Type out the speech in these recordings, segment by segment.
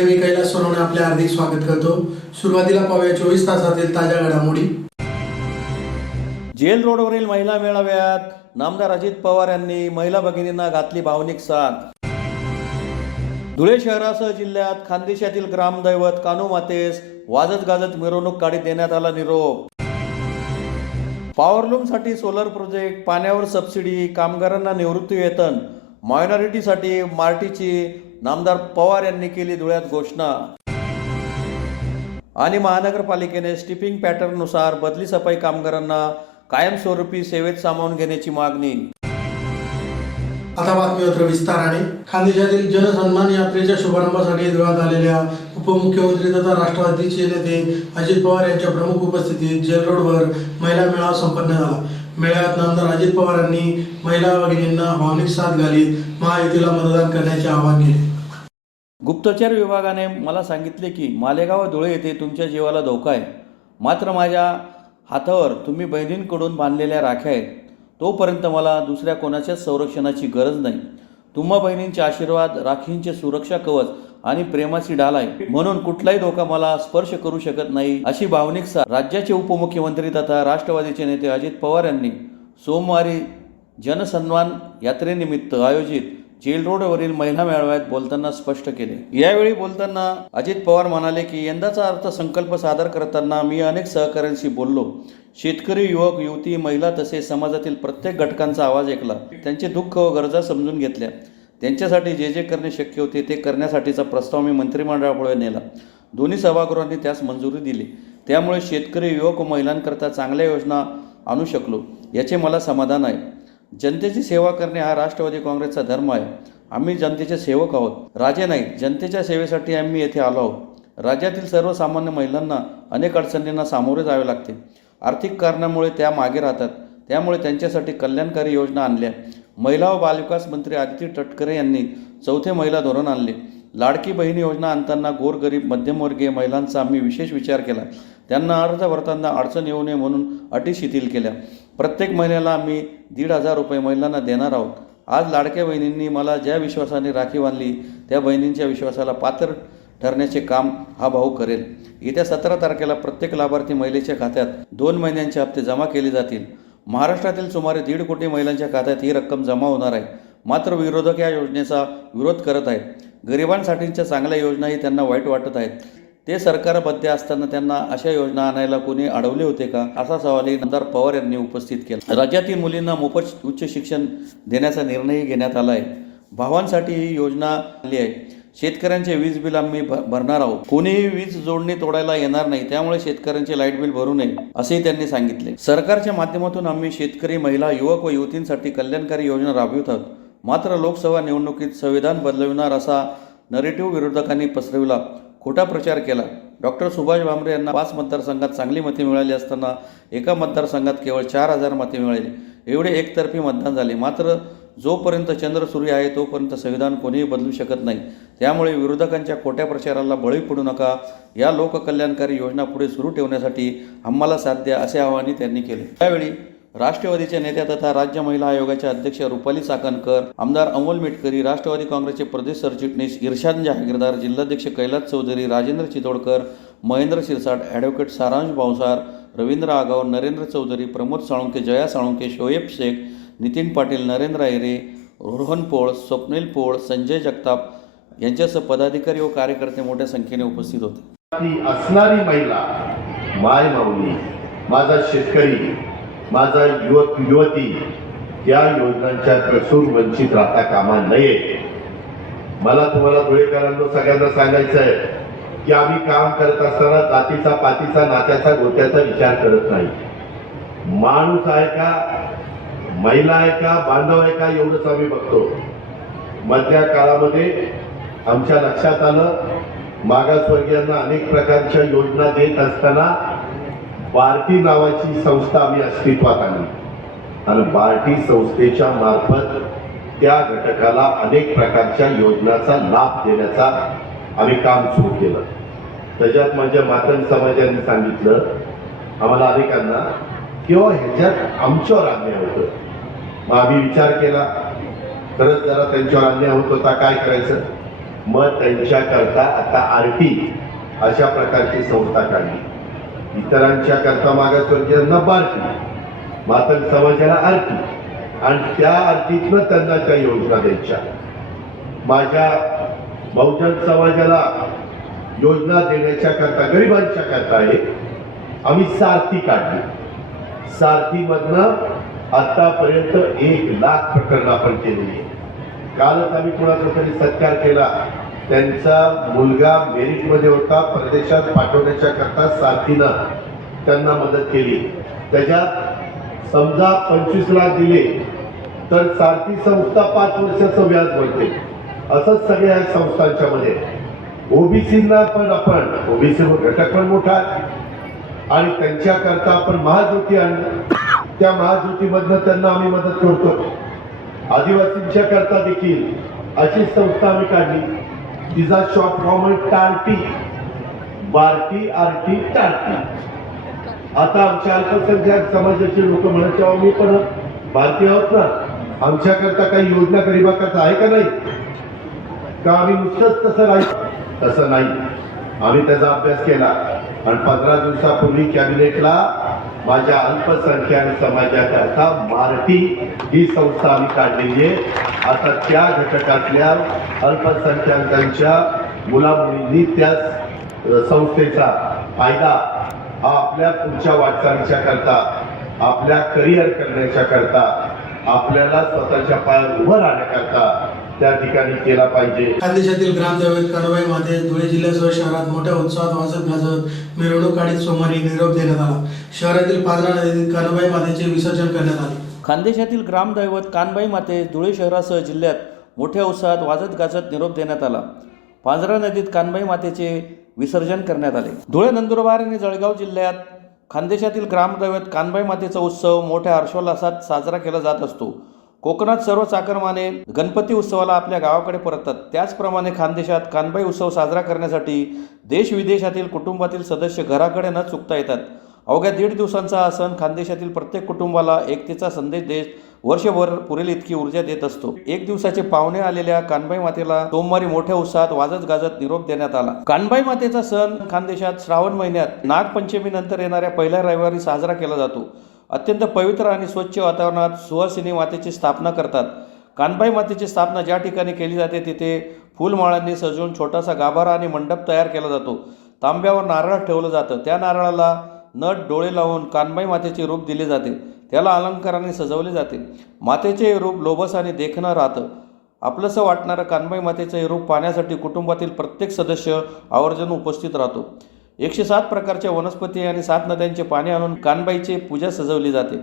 मध्ये मी कैलास सोनवणे आपले हार्दिक स्वागत करतो। सुरुवातीला पाहूया 24 तासातील ताज्या घडामोडी। जेल रोडवरील महिला मेळाव्यात नामदार अजित पवार यांनी महिला भगिनींना घातली भावनिक साथ। धुळे शहरासह जिल्ह्यात खानदेशातील ग्रामदैवत कान्होमातेस वाजत गाजत मिरवणूक काढीत देण्यात आला निरोप। पॉवरलूमसाठी सोलर प्रोजेक्ट, पाण्यावर सबसिडी, कामगारांना निवृत्ती वेतन, मायनॉरिटीसाठी मार्टीची नामदार पवार यांनी केली धुळ्यात घोषणा। आणि महानगरपालिकेने स्टिपिंग पॅटर्ननुसार बदली सफाई कामगारांना कायमस्वरूपी सेवेत सामावून घेण्याची मागणी। आता बातमीपत्र विस्ताराने। खानदेशातील जनसन्मान यात्रेच्या शुभारंभासाठी धुळ्यात आलेल्या उपमुख्यमंत्री तथा राष्ट्रवादीचे नेते अजित पवार यांच्या प्रमुख उपस्थितीत जेल रोडवर महिला मेळावा संपन्न झाला। मेळाव्यात नामदार अजित पवार यांनी महिला भगिनींना भावनिक साथ घालीत महायुतीला मतदान करण्याचे आवाहन केले। गुप्तचर विभागाने मला सांगितले की मालेगाव धुळे येथे तुमच्या जीवाला धोका आहे, मात्र माझ्या हातावर तुम्ही बहिणींकडून बांधलेल्या राख्या आहेत, तोपर्यंत मला दुसऱ्या कोणाच्याच संरक्षणाची गरज नाही। तुम्हा बहिणींचे आशीर्वाद, राखींचे सुरक्षा कवच आणि प्रेमाची ढाल आहे, म्हणून कुठलाही धोका मला स्पर्श करू शकत नाही, अशी भावनिक साथ राज्याचे उपमुख्यमंत्री तथा राष्ट्रवादीचे नेते अजित पवार यांनी सोमवारी जनसन्मान यात्रेनिमित्त आयोजित जेल रोडवरील महिला मेळाव्यात बोलताना स्पष्ट केले। यावेळी बोलताना अजित पवार म्हणाले की यंदाचा अर्थसंकल्प सादर करताना मी अनेक सहकाऱ्यांशी बोललो, शेतकरी, युवक, युवती, महिला तसेच समाजातील प्रत्येक घटकांचा आवाज ऐकला, त्यांचे दुःख व गरजा समजून घेतल्या, त्यांच्यासाठी जे जे करणे शक्य होते ते करण्यासाठीचा प्रस्ताव मी मंत्रिमंडळापुढे नेला। दोन्ही सभागृहांनी त्यास मंजुरी दिली, त्यामुळे शेतकरी, युवक व महिलांकरता चांगल्या योजना आणू शकलो, याचे मला समाधान आहे। जनतेची सेवा करणे हा राष्ट्रवादी काँग्रेसचा धर्म आहे। आम्ही जनतेचे सेवक आहोत, राजे नाही। जनतेच्या सेवेसाठी आम्ही येथे आलो आहोत। राज्यातील सर्वसामान्य महिलांना अनेक अडचणींना सामोरे जावे लागते, आर्थिक कारणामुळे त्या मागे राहतात, त्यामुळे त्यांच्यासाठी कल्याणकारी योजना आणल्या। महिला व बालविकास मंत्री आदिती तटकरे यांनी चौथे महिला धोरण आणले। लाडकी बहीण योजना आणताना गोरगरीब मध्यमवर्गीय महिलांचा आम्ही विशेष विचार केला, त्यांना अर्ज भरताना अडचण येऊ नये म्हणून अटी शिथिल केल्या। प्रत्येक महिन्याला आम्ही 1,500 रुपये महिलांना देणार आहोत। आज लाडक्या बहिणींनी मला ज्या विश्वासाने राखी बांधली, त्या बहिणींच्या विश्वासाला पात्र ठरण्याचे काम हा भाऊ करेल। येत्या 17 तारखेला प्रत्येक लाभार्थी महिलेच्या खात्यात 2 महिन्यांचे हप्ते जमा केले जातील। महाराष्ट्रातील सुमारे 1.5 कोटी महिलांच्या खात्यात ही रक्कम जमा होणार आहे, मात्र विरोधक या योजनेचा विरोध करत आहेत। गरिबांसाठीच्या चांगल्या योजनाही त्यांना वाईट वाटत आहेत। ते सरकारबद्ध असताना त्यांना अशा योजना आणायला कोणी अडवले होते का, असा सवालही नामदार पवार यांनी उपस्थित केला। राज्यातील मुलींना मोफत उच्च शिक्षण देण्याचा निर्णय घेण्यात आला आहे। भावांसाठी ही योजना आली आहे। शेतकऱ्यांचे वीज बिल आम्ही भरणार आहोत, कोणीही वीज जोडणी तोडायला येणार नाही, त्यामुळे शेतकऱ्यांचे लाईट बिल भरू नये असेही त्यांनी सांगितले। सरकारच्या माध्यमातून आम्ही शेतकरी, महिला, युवक व युवतींसाठी कल्याणकारी योजना राबवित आहोत, मात्र लोकसभा निवडणुकीत संविधान बदलविणार असा नरेटिव्ह विरोधकांनी पसरविला, खोटा प्रचार केला। डॉक्टर सुभाष भामरे यांना 5 मतदारसंघात चांगली मते मिळाली असताना एका मतदारसंघात केवळ 4,000 मते मिळाली, एवढे एकतर्फी मतदान झाले। मात्र जोपर्यंत चंद्र सूर्य आहे तोपर्यंत संविधान कोणीही बदलू शकत नाही, त्यामुळे विरोधकांच्या खोट्या प्रचाराला बळी पडू नका। या लोककल्याणकारी योजना पुढे सुरू ठेवण्यासाठी आम्हाला साथ द्या, असे आवाहनही त्यांनी केले। त्यावेळी राष्ट्रवादीच्या नेत्या तथा राज्य महिला आयोगाच्या अध्यक्ष रुपाली चाकणकर, आमदार अमोल मेटकरी, राष्ट्रवादी काँग्रेसचे प्रदेश सरचिटणीस इर्शाद जहागीरदार, जिल्हाध्यक्ष कैलास चौधरी, राजेंद्र चितोडकर, महेंद्र शिरसाट, ॲडव्होकेट सारांश भावसार, रवींद्र आगाव, नरेंद्र चौधरी, प्रमोद साळुंके, जया साळुंके, शोएब शेख, नितीन पाटील, नरेंद्र ऐरे, रोहन पोळ, स्वप्नील पोळ, संजय जगताप यांच्यासह पदाधिकारी व कार्यकर्ते मोठ्या संख्येने उपस्थित होते। असणारी महिला, माय माऊली, माझा शेतकरी, माझा युवक युवती या योजनांच्या कसूर वंचित राहता कामा नये। मला तुम्हाला धुळेकरांना सगळ्यांना सांगायचं आहे की आम्ही काम करत असताना जातीचा, पातीचा, नात्याचा, गोत्याचा विचार करत नाही। माणूस आहे का, महिला आहे का, बांधव आहे का, एवढंच आम्ही बघतो। मधल्या काळामध्ये आमच्या लक्षात आलं, मागासवर्गीयांना अनेक प्रकारच्या योजना देत असताना बार्टी नावाची संस्था आम्ही अस्तित्वात आणली आणि बार्टी संस्थेच्या मार्फत त्या घटकाला अनेक प्रकारच्या योजनांचा लाभ देण्याचा आम्ही काम सुरू केलं। त्याच्यात माझ्या मातंग समाजाने सांगितलं आम्हाला अनेकांना की ह्याच्यात आमच्यावर अन्याय होतं। मग आम्ही विचार केला, खरंच जरा त्यांच्यावर अन्याय होत होता, काय करायचं? मग त्यांच्याकरता आता आरटी अशा प्रकारची संस्था काढली. इतरांच्या करता मागासवर्गीयांना बारटी, मातंग समाजाला आरती, आणि त्या आरतीतनं त्यांना त्या योजना द्यायच्या. माझ्या बहुजन समाजाला योजना देण्याच्या करता, गरिबांच्या करता आहे, आम्ही सारथी काढली. सारथीमधनं आतापर्यंत 1,00,000 प्रकरणं आपण केलेली आहे. कालच आम्ही कुणाचा तरी सत्कार केला. त्यांचा मुलगा मेरिटमध्ये होता, परदेशात पाठवण्याच्या करता सारथीनं त्यांना मदत केली. त्याच्यात समजा 25 लाख दिले तर सारथी संस्था 5 वर्षाचं व्याज भरते. असंच सगळ्या संस्थांच्या मध्ये ओबीसींना पण आपण, ओबीसी घटक पण मोठा आहे, आणि त्यांच्याकरता आपण महाज्योती आणलं. त्या महाज्योतीमधनं त्यांना आम्ही मदत करतो. आदिवासींच्या करता देखील अशी संस्था आम्ही काढली. तिचा शॉर्ट फॉर्म आहे टार्टी, बार्टी, आरटी, टार्टी. आता आमच्या अल्पसंख्याक समाजाचे लोक म्हणत, मी पण भारतीय आहोत ना, आमच्याकरता काही योजना गरिबाकरता आहे का नाही, का आम्ही नुसतंच तसं राहील? तसं नाही. आम्ही त्याचा अभ्यास केला आणि 15 दिवसापूर्वी कॅबिनेटला माझ्या अल्पसंख्याक समाजाकरता मारटी ही संस्था आम्ही काढलेली आहे. आता त्या घटकातल्या अल्पसंख्याकांच्या मुलामुलींनी त्या संस्थेचा फायदा हा आपल्या पुढच्या वाटचालीच्या करता, आपल्या करिअर करण्याच्या करता, आपल्याला स्वतःच्या पायावर उभं राहण्याकरता त्या ठिकाणी केला पाहिजे. खानदेशातील ग्रामदैवत कानुबाई माते धुळे जिल्ह्यासह शहरात मोठ्या उत्साहात वाजत गाजत मिरवणूक काढीत सोमवारी निरोप देण्यात आला. शहरातील पांझरा नदीत कानुबाई मातेचे विसर्जन करण्यात आले. खानदेशातील ग्रामदैवत कानबाई माते धुळे शहरासह जिल्ह्यात मोठ्या उत्साहात वाजत गाजत निरोप देण्यात आला. पांझरा नदीत कानबाई मातेचे विसर्जन करण्यात आले. धुळे, नंदुरबार आणि जळगाव जिल्ह्यात खानदेशातील ग्रामदैवत कानबाई मातेचा उत्सव मोठ्या हर्षोल्लासात साजरा केला जात असतो. कोकणात सर्व चाकरमाने गणपती उत्सवाला आपल्या गावाकडे परततात. त्याचप्रमाणे खानदेशात कानबाई उत्सव साजरा करण्यासाठी देश विदेशातील कुटुंबातील सदस्य घराकडे न चुकता येतात. अवघ्या 1.5 दिवसांचा हा सण खानदेशातील प्रत्येक कुटुंबाला एकतेचा संदेश देत वर्षभर पुरेल इतकी ऊर्जा देत असतो. 1 दिवसाचे पाहुणे आलेल्या कानबाई मातेला सोमवारी मोठ्या उत्साहात वाजत गाजत निरोप देण्यात आला. कानबाई मातेचा सण खानदेशात श्रावण महिन्यात नागपंचमी नंतर येणाऱ्या पहिल्या रविवारी साजरा केला जातो. अत्यंत पवित्र आणि स्वच्छ वातावरणात सुहासिनी मातेची स्थापना करतात. कानबाई मातेची स्थापना ज्या ठिकाणी केली जाते तिथे फुलमाळांनी सजवून छोटासा गाभारा आणि मंडप तयार केला जातो. तांब्यावर नारळ ठेवलं जातं. त्या नारळाला नट डोळे लावून कानबाई मातेचे रूप दिले जाते. त्याला अलंकाराने सजवले जाते. मातेचे हे रूप लोभस आणि देखणं राहतं. आपलंसं वाटणारं कानबाई मातेचं हे रूप पाहण्यासाठी कुटुंबातील प्रत्येक सदस्य आवर्जून उपस्थित राहतो. 107 प्रकारच्या वनस्पती आणि 7 नद्यांचे पाणी आणून कानबाईची पूजा सजवली जाते.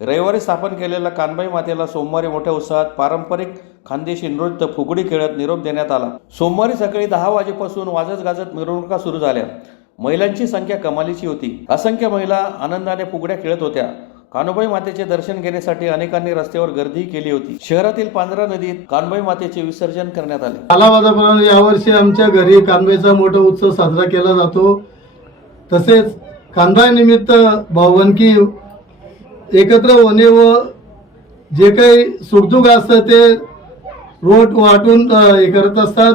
रविवारी स्थापन केलेल्या कानबाई मातेला सोमवारी मोठ्या उत्साहात पारंपरिक खानदेशी नृत्य फुगडी खेळत निरोप देण्यात आला. सोमवारी सकाळी 10 वाजेपासून वाजत गाजत मिरवणुका सुरू झाल्या. महिलांची संख्या कमालीची होती. असंख्य महिला आनंदाने फुगड्या खेळत होत्या. कानुबाई मातेचे दर्शन घेण्यासाठी अनेकांनी रस्त्यावर गर्दी केली होती. शहरातील पांझरा नदीत कानबाई मातेचे विसर्जन करण्यात आले. कालावधाप्रमाणे यावर्षी आमच्या घरी कानबाईचा मोठा उत्सव साजरा केला जातो. तसेच कानबाई निमित्त भावबंदकी एकत्र होणे व जे काही सुखदुःख असतं ते रोट वाटून हे करत असतात.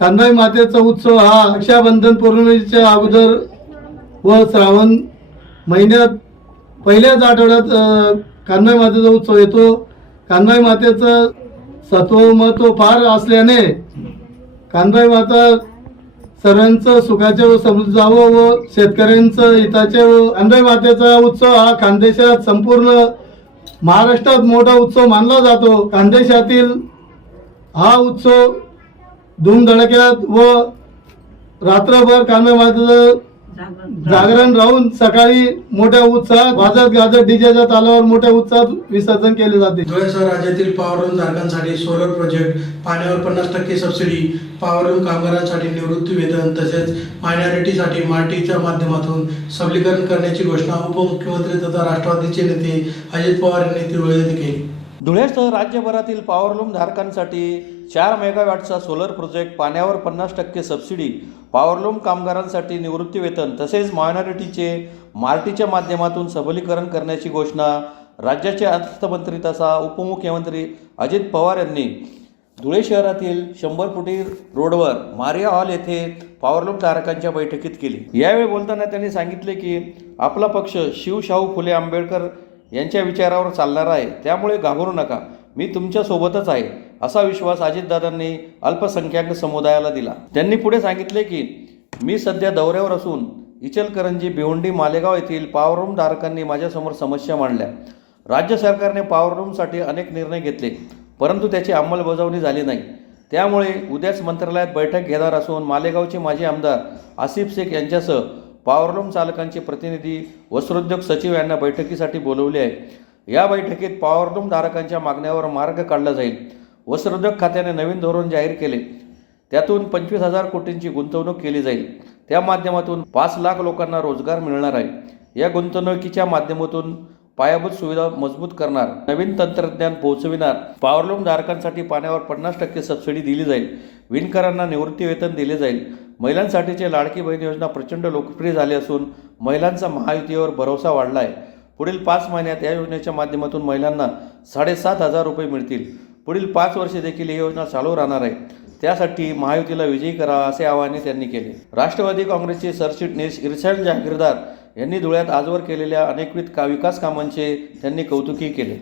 कानबाई मातेचा उत्सव हा रक्षाबंधन पौर्णिमेच्या अगोदर व श्रावण महिन्यात पहिल्याच आठवड्यात कानबाई मातेचा उत्सव येतो. कानबाई मातेचं सत्व महत्व फार असल्याने कानबाई माता सर्वांचं सुखाचे व समृद्ध जावं व शेतकऱ्यांचं हिताचे व कानबाई मातेचा उत्सव हा खानदेशात संपूर्ण महाराष्ट्रात मोठा उत्सव मानला जातो. खानदेशातील हा उत्सव धूमधडक्यात व रात्रभर कानबाई मातेचं जागरण राहून सकाळी मोठ्या उत्साहात वाजत गाजत डीजेच्या तालावर मोठ्या उत्साहात विसर्जन केले जाते. धुळ्यासह राज्यातील पॉवरलूम धारकांसाठी सोलर प्रोजेक्ट, पाण्यावर 50% सबसिडी, पॉवरलूम कामगारांसाठी निवृत्ती वेतन तसेच मायनॉरिटीसाठी मार्टीच्या माध्यमातून सबलीकरण करण्याची घोषणा उपमुख्यमंत्री तथा राष्ट्रवादीचे नेते अजित पवार यांनी धुळे येथे केली. धुळ्यासह राज्यभरातील पॉवरलूम धारकांसाठी 4 मेगावॅटचा सोलर प्रोजेक्ट, पाण्यावर 50% सबसिडी, पॉवरलूम कामगारांसाठी निवृत्ती वेतन तसेच मायनॉरिटीचे मार्टीच्या माध्यमातून सबलीकरण करण्याची घोषणा राज्याचे अर्थमंत्री तथा उपमुख्यमंत्री अजित पवार यांनी धुळे शहरातील 100 फुटी रोडवर मारिया हॉल येथे पॉवरलूम धारकांच्या बैठकीत केली. यावेळी बोलताना त्यांनी सांगितले की आपला पक्ष शाहू फुले आंबेडकर यांच्या विचारावर चालणारा आहे, त्यामुळे घाबरू नका, मी तुमच्या सोबतच आहे, असा विश्वास अजितदादांनी अल्पसंख्याक समुदायाला दिला. त्यांनी पुढे सांगितले की मी सध्या दौऱ्यावर असून इचलकरंजी, भिवंडी, मालेगाव येथील पॉवरलूम धारकांनी माझ्यासमोर समस्या मांडल्या. राज्य सरकारने पॉवरलूमसाठी अनेक निर्णय घेतले, परंतु त्याची अंमलबजावणी झाली नाही. त्यामुळे उद्याच मंत्रालयात बैठक घेणार असून मालेगावचे माजी आमदार आसिफ शेख यांच्यासह पॉवरलूम चालकांचे प्रतिनिधी, वस्त्रोद्योग सचिव यांना बैठकीसाठी बोलवले आहे. या बैठकीत पॉवरलूम धारकांच्या मागण्यावर मार्ग काढला जाईल. वस्त्रोद्योग खात्याने नवीन धोरण जाहीर केले, त्यातून 25,000 कोटींची गुंतवणूक केली जाईल. त्या माध्यमातून 5 लाख लोकांना रोजगार मिळणार आहे. या गुंतवणुकीच्या माध्यमातून पायाभूत सुविधा मजबूत करणार, नवीन तंत्रज्ञान पोहोचविणार. पॉवरलूम धारकांसाठी पाण्यावर 50% सबसिडी दिली जाईल. विणकरांना निवृत्ती वेतन दिले जाईल. महिलांसाठीचे लाडकी बहीण योजना प्रचंड लोकप्रिय झाली असून महिलांचा महायुतीवर भरोसा वाढला आहे. पुढील 5 महिन्यात या योजनेच्या माध्यमातून महिलांना 7,500 रुपये मिळतील. पुढील 5 वर्षे देखील ही योजना चालू राहणार आहे. त्यासाठी महायुतीला विजयी करा, असे आवाहन त्यांनी केले. राष्ट्रवादी काँग्रेसचे सरचिटणीस इरशाद जहागीरदार यांनी धुळ्यात आजवर केलेल्या अनेकविध विकास कामांचे त्यांनी कौतुकी केले.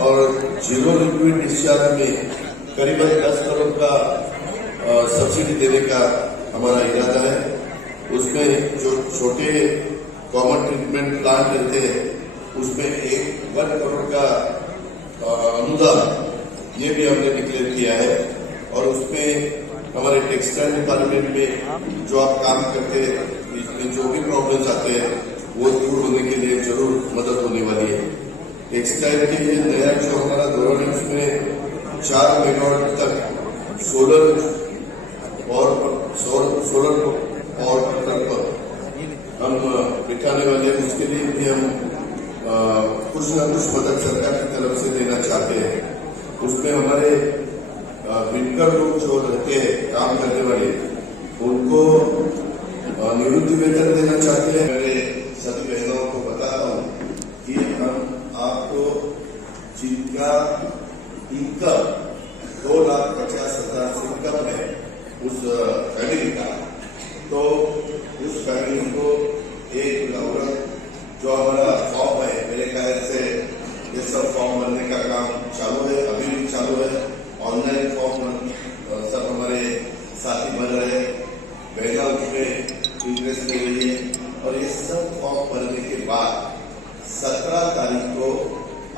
और जीरो लिक्विड डिस्चार्ज में करीबन 10 करोड़ का सब्सिडी देने का हमारा इरादा है. उसमें जो छोटे कॉमन ट्रीटमेंट प्लांट रहते हैं उसमें 1 करोड़ का अनुदान ये भी हमने डिक्लेयर किया है. और उसमें हमारे टेक्सटाइल डिपार्टमेंट में जो आप काम करते हैं, इसमें जो भी प्रॉब्लम्स आते हैं वो दूर होने के लिए जरूर मदद होने वाली है. टेक्सटाइल के लिए नया जो हमारा धोरण है उसमें 4 मेगावाट तक सोलर और हम बिठाने वाले हैं. उसके लिए भी हम कुछ न कुछ मदद सरकार की तरफ से देना चाहते हैं. उसमें हमारे विणकर लोग जो रहते हैं, काम करने वाले, उनको निवृत्ति वेतन देना चाहते हैं. मेरे सभी बहनों को बताता हूँ कि हम आपको जिनका इनकम 2,50,000 से कम है उस फैमिली का, तो उस फैमिली को एक औरत जो हमारा फॉर्म है, मेरे ख्याल से ये सब फॉर्म भरने का काम चालू है, अभी भी चालू है. ऑनलाइन फॉर्म सब हमारे साथी भर रहे हैं, बहना उसमें इंटरेस्ट ले रही है. और ये सब फॉर्म भरने के बाद 17 तारीख को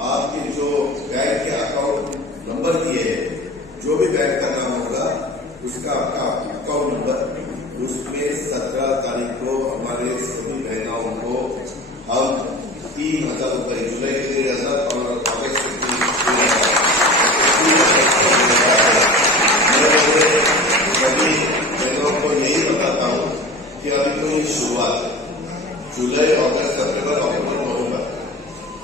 आपके जो बैंक के अकाउंट नंबर दिए हैं, जो भी बैंक का नाम होगा उसका आपका अकाउंट नंबर, उसमें 17 तारीख को हमारे सभी बहनाओं को हम 3,000 रुपये, जुलाई के लिए 1,000 और अगस्त के लिए 3,000 सभी बहनों को यही बताता हूँ कि अभी तो ये शुरुआत है. जुलाई, अगस्त, सितंबर, अक्टूबर,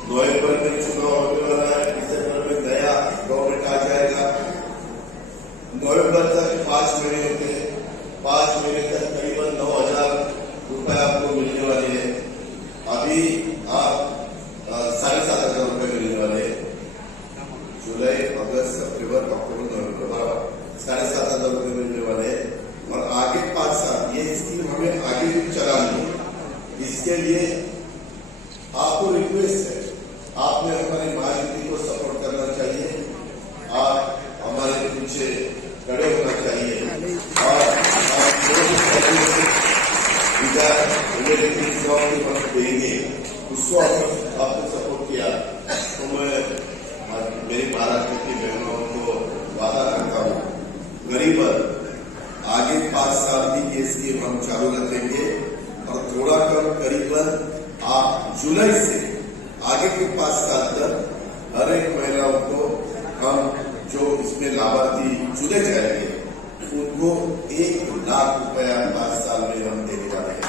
नवंबर में चुनाव होने वाला है. दिसंबर में नया गवर्नमेंट आ जाएगा. नवंबर तक 5 महीने होते हैं. 5 महीने तक करीबन 9,000 रुपये आपको मिलने वाले हैं. अभी आप 7,500 रुपये मिलने वाले हैं. जुलाई, अगस्त, सितंबर, अक्टूबर, नवंबर 7,500 रुपये मिलने वाले हैं. और आगे 5 साल ये स्कीम हमें आगे भी चलानी है. इसके लिए आपको रिक्वेस्ट है, आपने हमारी महायुति को सपोर्ट करना चाहिए. आप हमारे पीछे खड़े होना चाहिए. और आप जो भी मदद देंगे उसको आपने सपोर्ट किया तो मैं मेरी महाराष्ट्र की बहनों को वादा करता हूँ, गरीब आगे 5 साल भी ये स्कीम हम चालू रखेंगे. और थोड़ा कम करीबन आप जुलाई से आगे के 5 साल तक हर एक महिलाओं को हम जो इसमें लाभार्थी चुने जाएंगे उनको 1,00,000 रुपया 5 साल में हम देने वाले हैं.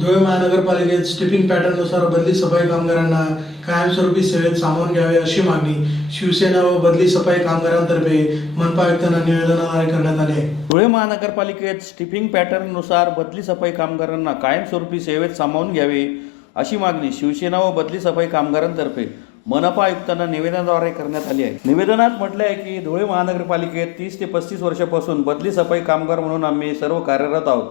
धुळे महानगरपालिकेत स्टिपिंग पॅटर्ननुसार बदली सफाई कामगारांना कायमस्वरूपी सेवेत सामावून घ्यावे अशी मागणी शिवसेना व बदली सफाई कामगारांतर्फे मनपा आयुक्तांना निवेदनाद्वारे करण्यात आले. धुळे महानगरपालिकेत स्टिपिंग पॅटर्ननुसार बदली सफाई कामगारांना कायमस्वरूपी सेवेत सामावून घ्यावे अशी मागणी शिवसेना व बदली सफाई कामगारांतर्फे मनपा आयुक्तांना निवेदनाद्वारे करण्यात आली आहे। निवेदनात म्हटले आहे की धुळे महानगरपालिकेत 30 ते 35 वर्षापासून बदली सफाई कामगार म्हणून आम्ही सर्व कार्यरत आहोत।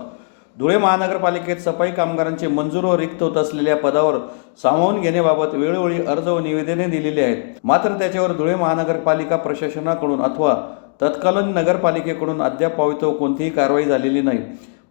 धुळे महानगरपालिकेत सफाई कामगारांचे मंजूर व रिक्त होत असलेल्या पदावर सामावून घेण्याबाबत वेळोवेळी अर्ज व निवेदने दिलेली आहेत, मात्र त्याच्यावर धुळे महानगरपालिका प्रशासनाकडून अथवा तत्कालीन नगरपालिकेकडून अद्याप पावित्व कोणतीही कारवाई झालेली नाही।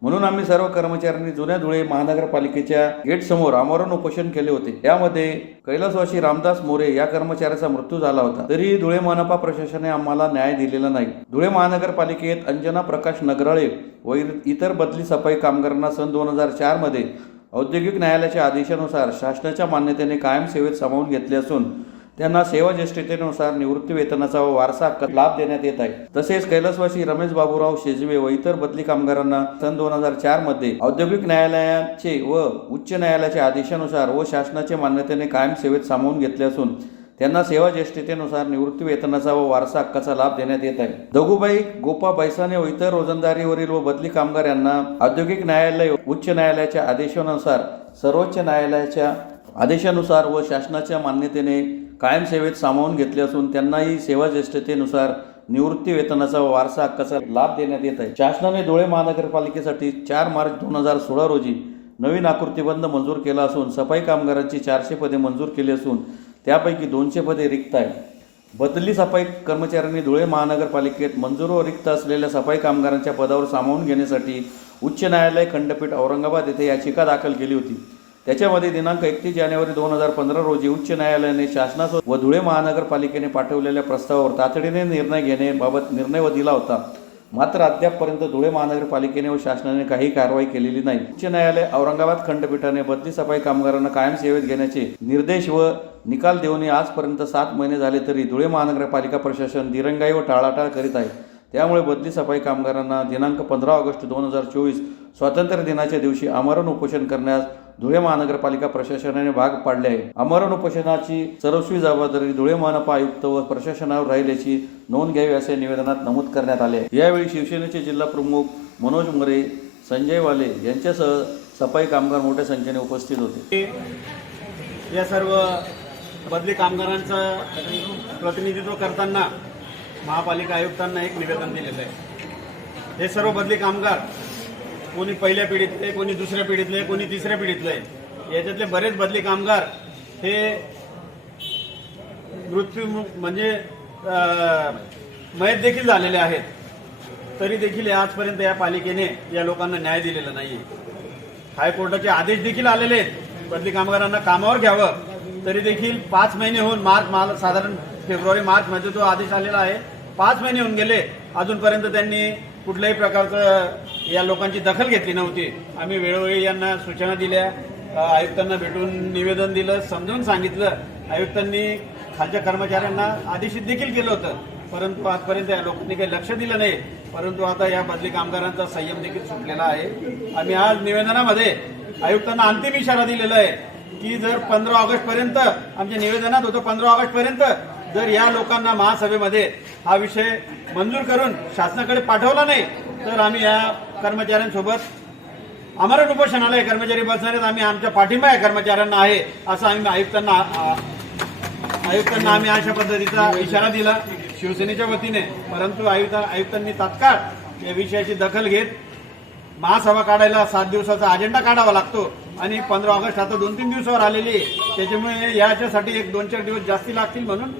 म्हणून आम्ही सर्व कर्मचाऱ्यांनी जुन्या धुळे महानगरपालिकेच्या गेटसमोर आमरण उपोषण केले होते। यामध्ये कैलासवासी रामदास मोरे या कर्मचाऱ्याचा मृत्यू झाला होता, तरीही धुळे मनपा प्रशासनाने आम्हाला न्याय दिलेला नाही। धुळे महानगरपालिकेत अंजना प्रकाश नगराळे व इतर बदली सफाई कामगारांना सन 2004 मध्ये औद्योगिक न्यायालयाच्या आदेशानुसार शासनाच्या मान्यतेने कायम सेवेत सामावून घेतले असून त्यांना सेवा ज्येष्ठतेनुसार निवृत्ती वेतनाचा व वारसा हक्क लाभ देण्यात येत आहे। तसेच कैलासवासी रमेश बाबूराव शेजवे व इतर बदली कामगारांना सन 2004 मध्ये औद्योगिक न्यायालयाचे व उच्च न्यायालयाच्या आदेशानुसार व शासनाच्या मान्यतेने कायम सेवेत सामावून घेतले असून त्यांना सेवा ज्येष्ठतेनुसार निवृत्ती वेतनाचा व वारसा हक्काचा लाभ देण्यात येत आहे। दगुबाई गोपा बैसाने व इतर रोजंदारीवरील व बदली कामगार यांना औद्योगिक न्यायालय उच्च न्यायालयाच्या आदेशानुसार सर्वोच्च न्यायालयाच्या आदेशानुसार व शासनाच्या मान्यतेने कायम सेवेत सामावून घेतले असून त्यांनाही सेवा ज्येष्ठतेनुसार निवृत्ती वेतनाचा व वारसा हक्काचा लाभ देण्यात येत आहे। शासनाने धुळे महानगरपालिकेसाठी 4 मार्च 2016 रोजी नवीन आकृतीबंध मंजूर केला असून सफाई कामगारांची 400 पदे मंजूर केली असून त्यापैकी 200 पदे रिक्त आहे। बदली सफाई कर्मचाऱ्यांनी धुळे महानगरपालिकेत मंजूर व रिक्त असलेल्या सफाई कामगारांच्या पदावर सामावून घेण्यासाठी उच्च न्यायालय खंडपीठ औरंगाबाद येथे याचिका दाखल केली होती। त्याच्यामध्ये दिनांक 31 जानेवारी 2015 रोजी उच्च न्यायालयाने शासनास व धुळे महानगरपालिकेने पाठवलेल्या प्रस्तावावर तातडीने निर्णय घेण्याबाबत निर्णय दिला होता, मात्र अद्यापपर्यंत धुळे महानगरपालिकेने व शासनाने काही कारवाई केलेली नाही। उच्च न्यायालय औरंगाबाद खंडपीठाने बदली सफाई कामगारांना कायम सेवेत घेण्याचे निर्देश व निकाल देऊन आजपर्यंत 7 महिने झाले तरी धुळे महानगरपालिका प्रशासन दिरंगाई व टाळाटाळ करीत आहे। त्यामुळे बदली सफाई कामगारांना दिनांक 15 ऑगस्ट 2024 स्वातंत्र्य दिनाच्या दिवशी आमरण उपोषण करण्यास धुळे महानगरपालिका प्रशासनाने भाग पाडले आहे। आमरण उपोषणाची सर्वस्वी जबाबदारी धुळे मनपा आयुक्त व प्रशासनावर राहील याची नोंद घ्यावी असे निवेदनात नमूद करण्यात आले आहे। यावेळी शिवसेनेचे जिल्हा प्रमुख मनोज मोरे, संजय वाले यांच्यासह सफाई कामगार मोठ्या संख्येने उपस्थित होते। या सर्व बदली कामगारांचं प्रतिनिधित्व करताना महापालिका आयुक्तांना एक निवेदन दिलेलं आहे। हे सर्व बदली कामगार कोणी पहिल्या पिढीतले, कोणी दुसऱ्या पिढीतले, कोणी तिसऱ्या पिढीतले, याच्यातले बरेच बदली कामगार हे मृत्यू म्हणजे मयत देखील झालेले आहेत, तरी देखील आजपर्यंत या पालिकेने या लोकांना न्याय दिलेला नाही। हायकोर्टाचे आदेश देखील आलेले आहेत बदली कामगारांना कामावर घ्यावं, तरी देखील 5 महिने होऊन साधारण फेब्रुवारी मार्च मध्ये तो आदेश आलेला आहे। 5 महिने होऊन गेले, अजूनपर्यंत त्यांनी कुठल्याही प्रकारचं या लोकांची दखल घेतली नव्हती। आम्ही वेळोवेळी यांना सूचना दिल्या, आयुक्तांना भेटून निवेदन दिलं, समजावून सांगितलं। आयुक्तांनी खालच्या कर्मचाऱ्यांना आदेशित देखील केलं होतं, परंतु आजपर्यंत या लोकांनी काही लक्ष दिलं नाही। परंतु आता या बदली कामगारांचा संयम देखील सुटलेला आहे। आम्ही आज निवेदनामध्ये आयुक्तांना अंतिम इशारा दिलेला आहे की जर 15 ऑगस्ट पर्यंत आमच्या निवेदनात होतं, 15 ऑगस्ट पर्यंत जर या लोकांना महासभेमध्ये हा विषय मंजूर करून शासनाकडे पाठवला नाही तर आम्ही या कर्मचाऱ्यांसोबत आमरण उपोषणाला हे कर्मचारी बसणार आहेत। आम्ही आमच्या पाठिंबा या कर्मचाऱ्यांना आहे असं आम्ही आयुक्तांना आम्ही अशा पद्धतीचा इशारा दिला शिवसेनेच्या वतीने। परंतु आयुक्तांनी तात्काळ या विषयाची दखल घेत महासभा काढायला 7 दिवसाचा अजेंडा काढावा लागतो आणि 15 ऑगस्ट आता 2-3 दिवसावर आलेली आहे, त्याच्यामुळे याच्यासाठी 1-2-4 दिवस जास्ती लागतील। म्हणून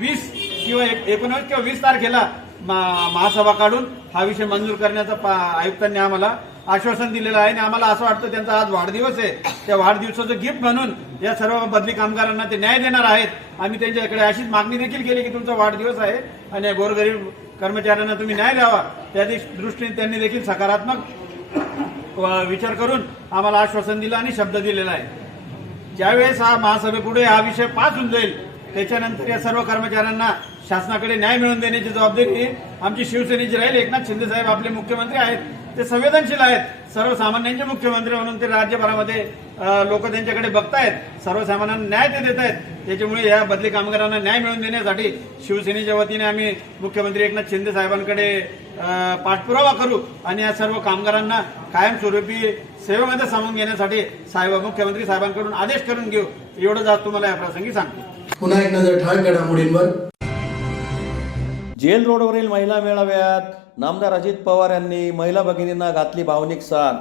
20 किंवा 19 किंवा 20 तारखेला महासभा काढून हा विषय मंजूर करण्याचा आयुक्तांनी आम्हाला आश्वासन दिलेलं आहे आणि आम्हाला असं वाटतं त्यांचा आज वाढदिवस आहे, त्या वाढदिवसाचं गिफ्ट म्हणून या सर्व बदली कामगारांना ते न्याय देणार आहेत। आम्ही त्यांच्याकडे अशीच मागणी देखील केली की तुमचा वाढदिवस आहे आणि गोरगरीब कर्मचाऱ्यांना तुम्ही न्याय द्यावा, त्या दृष्टीने त्यांनी देखील सकारात्मक विचार करून आम्हाला आश्वासन दिलं आणि शब्द दिलेला आहे। ज्यावेळेस हा महासभेपुढे हा विषय पास होऊन जाईल त्याच्यानंतर या सर्व कर्मचाऱ्यांना शासनाकडे न्याय मिळवून देण्याची जबाबदारी आमची शिवसेनेची राहील। एकनाथ शिंदे साहेब आपले मुख्यमंत्री आहेत, ते संवेदनशील आहेत, सर्वसामान्यांचे मुख्यमंत्री म्हणून ते राज्यभरामध्ये लोक त्यांच्याकडे बघतायत, सर्वसामान्यांना न्याय ते देत आहेत। त्याच्यामुळे या बदली कामगारांना न्याय मिळवून देण्यासाठी शिवसेनेच्या वतीने आम्ही मुख्यमंत्री एकनाथ शिंदे साहेबांकडे पाठपुरावा करू आणि या सर्व कामगारांना कायमस्वरूपी सेवेमध्ये सामावून घेण्यासाठी मुख्यमंत्री साहेबांकडून आदेश करून घेऊ, एवढंच आज तुम्हाला या प्रसंगी सांगतो। पुन्हा एक नजर ठळक घडामोडींवर. जेल रोडवरील महिला मेळाव्यात नामदार अजित पवार यांनी महिला भगिनींना घातली भावनिक साथ.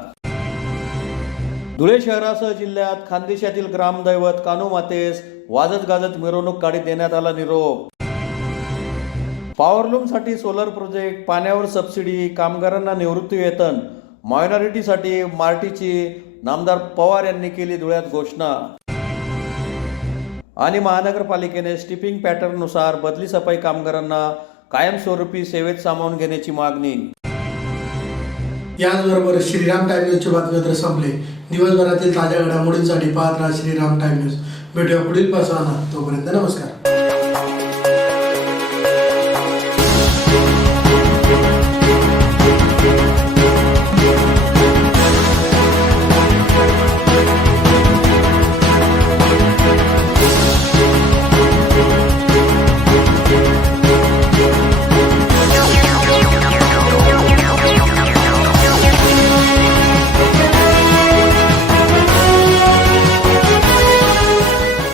धुळे शहरासह जिल्ह्यात खानदेशातील ग्रामदैवत कानूमातेस वाजत गाजत मिरवणूक काढीत देण्यात आला निरोप. पॉवरलूमसाठी सोलर प्रोजेक्ट, पाण्यावर सबसिडी, कामगारांना निवृत्ती वेतन, मायनॉरिटीसाठी मार्टीची नामदार पवार यांनी केली धुळ्यात घोषणा. आणि महानगरपालिकेने स्टिपिंग पॅटर्ननुसार बदली सफाई कामगारांना कायमस्वरूपी सेवेत सामावून घेण्याची मागणी. याचबरोबर श्रीराम टाइम न्यूजचे बातमीपत्र संपले. दिवसभरातील ताज्या घडामोडींसाठी पाहत राहा श्रीराम टाइम न्यूज. भेटूया पुढील प्रसारणात. तोपर्यंत नमस्कार.